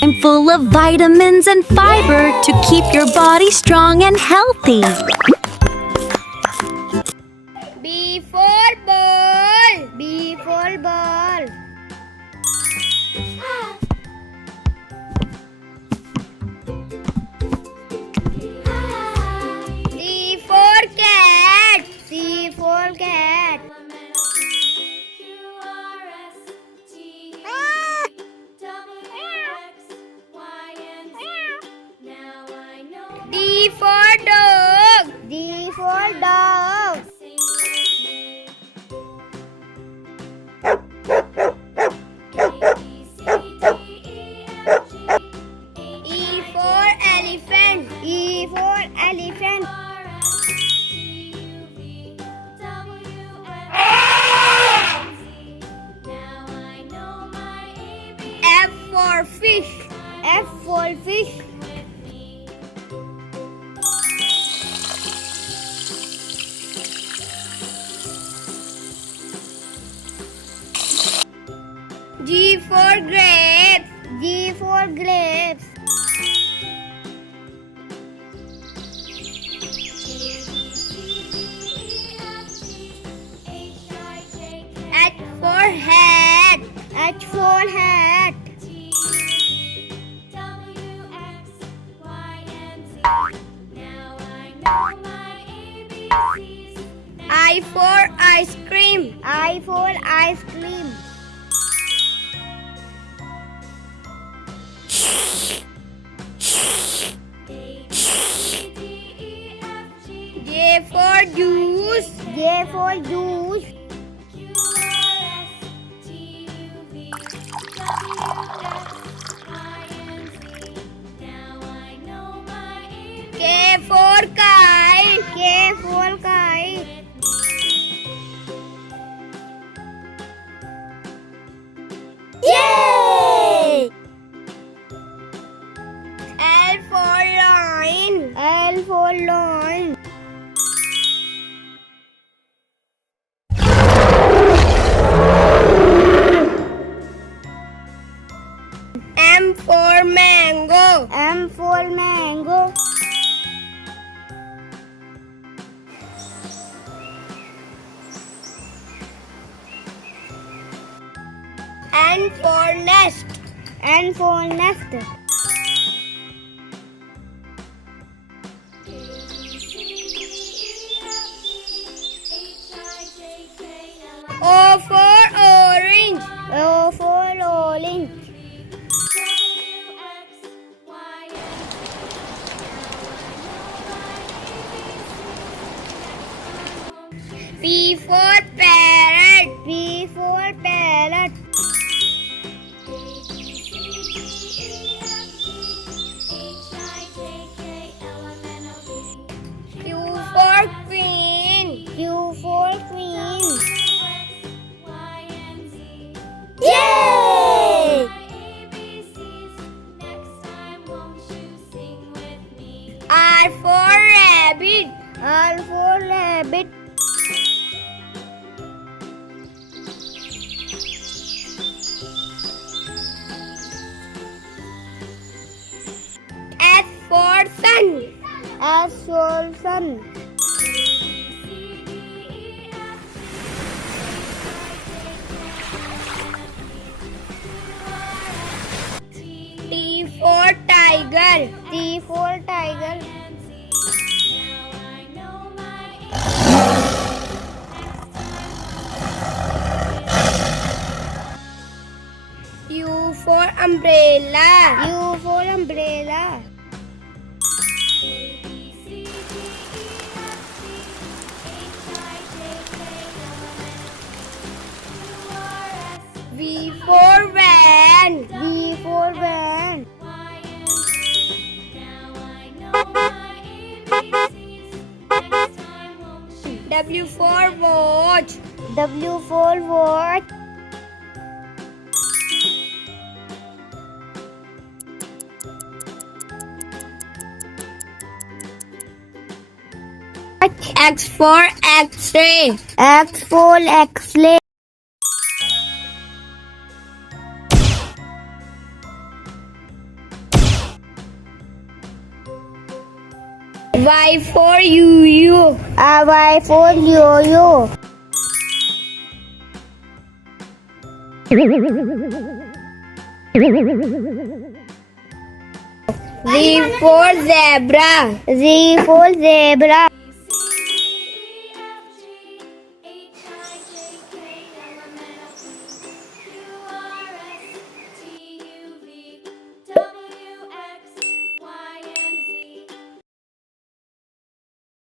and full of vitamins and fiber to keep your body strong and healthy. B for ball. B for ball. C for cat. C for cat. D for dog. D for dog. E for elephant. E for elephant. F for fish. F for fish. G for grapes. G for grapes. H for hat. H for hat. I for ice cream. I for ice cream. J for juice. J for juice. K for kite. K for kite. Yay! L for lion. L for lion. M for mango. M for mango. N for nest. N for nest. O for orange. O for orange. P for parrot. P for parrot. Q for queen. Q for queen. Yay! R for rabbit. R for rabbit. S for sun. S for sun. T for tiger. T for tiger. U for umbrella. U for umbrella. V for van. V for van. W for watch. W for watch. X for X-ray. X for X-ray. Y for you. Y for yo. Z for zebra. Z for zebra.